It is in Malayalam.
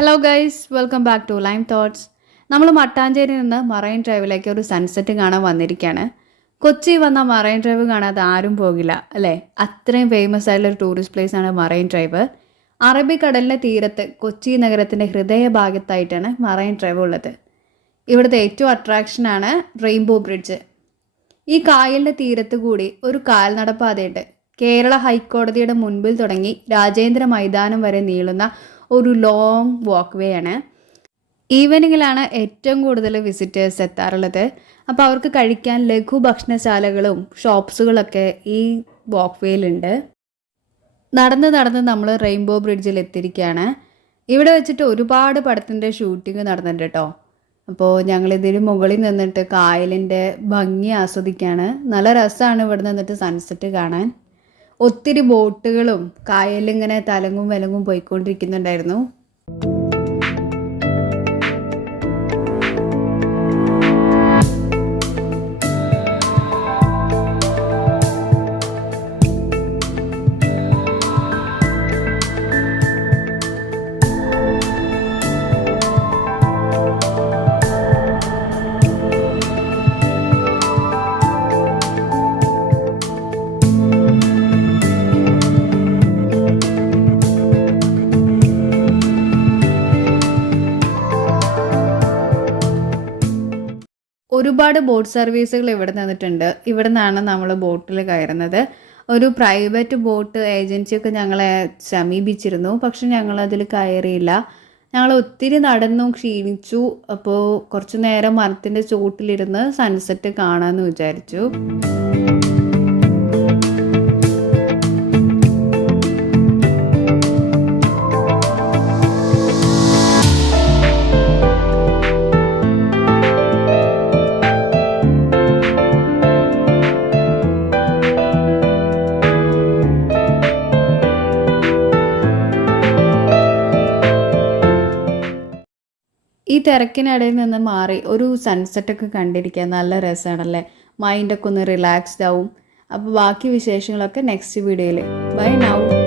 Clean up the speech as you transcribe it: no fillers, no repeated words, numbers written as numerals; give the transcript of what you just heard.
Hello guys, welcome back to Lime Thoughts. നമ്മൾ മട്ടാഞ്ചേരിയിൽ നിന്ന് മറൈൻ ഡ്രൈവിലേക്ക് ഒരു സൺസെറ്റ് കാണാൻ വന്നിരിക്കുകയാണ്. കൊച്ചി വന്ന മറൈൻ ഡ്രൈവ് കാണാതെ ആരും പോകില്ല അല്ലേ? അത്രയും ഫേമസ് ആയിട്ടുള്ള ഒരു ടൂറിസ്റ്റ് പ്ലേസ് ആണ് മറൈൻ ഡ്രൈവ്. അറബിക്കടലിൻ്റെ തീരത്ത് കൊച്ചി നഗരത്തിൻ്റെ ഹൃദയഭാഗത്തായിട്ടാണ് മറൈൻ ഡ്രൈവ് ഉള്ളത്. ഇവിടുത്തെ ഏറ്റവും അട്രാക്ഷനാണ് റെയിൻബോ ബ്രിഡ്ജ്. ഈ കായലിൻ്റെ തീരത്ത് കൂടി ഒരു കാൽനടപ്പാതയുണ്ട്. കേരള ഹൈക്കോടതിയുടെ മുൻപിൽ തുടങ്ങി രാജേന്ദ്ര മൈതാനം വരെ നീളുന്ന ഒരു ലോങ് വാക്ക് വേ ആണ്. ഈവനിങ്ങിലാണ് ഏറ്റവും കൂടുതൽ വിസിറ്റേഴ്സ് എത്താറുള്ളത്. അപ്പോൾ അവർക്ക് കഴിക്കാൻ ലഘു ഭക്ഷണശാലകളും ഷോപ്സുകളൊക്കെ ഈ വാക്ക് വേയിലുണ്ട്. നടന്ന് നമ്മൾ റെയിൻബോ ബ്രിഡ്ജിൽ എത്തിയിരിക്കുകയാണ്. ഇവിടെ വെച്ചിട്ട് ഒരുപാട് പടത്തിൻ്റെ ഷൂട്ടിംഗ് നടന്നിട്ടുണ്ട് കേട്ടോ. അപ്പോൾ ഞങ്ങളിതിന് മുകളിൽ നിന്നിട്ട് കായലിൻ്റെ ഭംഗി ആസ്വദിക്കുകയാണ്. നല്ല രസമാണ് ഇവിടെ നിന്നിട്ട് സൺസെറ്റ് കാണാൻ. ഒത്തിരി ബോട്ടുകളും കായലിങ്ങനെ തലങ്ങും വിലങ്ങും പോയിക്കൊണ്ടിരിക്കുന്നുണ്ടായിരുന്നു. ഒരുപാട് ബോട്ട് സർവീസുകൾ ഇവിടെ നിന്നിട്ടുണ്ട്. ഇവിടെ നിന്നാണ് നമ്മൾ ബോട്ടിൽ കയറുന്നത്. ഒരു പ്രൈവറ്റ് ബോട്ട് ഏജൻസിയൊക്കെ ഞങ്ങളെ സമീപിച്ചിരുന്നു, പക്ഷെ ഞങ്ങളതിൽ കയറിയില്ല. ഞങ്ങൾ ഒത്തിരി നടന്നു ക്ഷീണിച്ചു. അപ്പോൾ കുറച്ച് നേരം മരത്തിൻ്റെ ചോട്ടിലിരുന്ന് സൺസെറ്റ് കാണാമെന്ന് വിചാരിച്ചു. ഈ തിരക്കിനിടയിൽ നിന്ന് മാറി ഒരു സൺസെറ്റൊക്കെ കണ്ടിരിക്കാൻ നല്ല രസമാണല്ലേ. മൈൻഡൊക്കെ ഒന്ന് റിലാക്സ്ഡ് ആവും. അപ്പോൾ ബാക്കി വിശേഷങ്ങളൊക്കെ നെക്സ്റ്റ് വീഡിയോയിൽ. Buy now.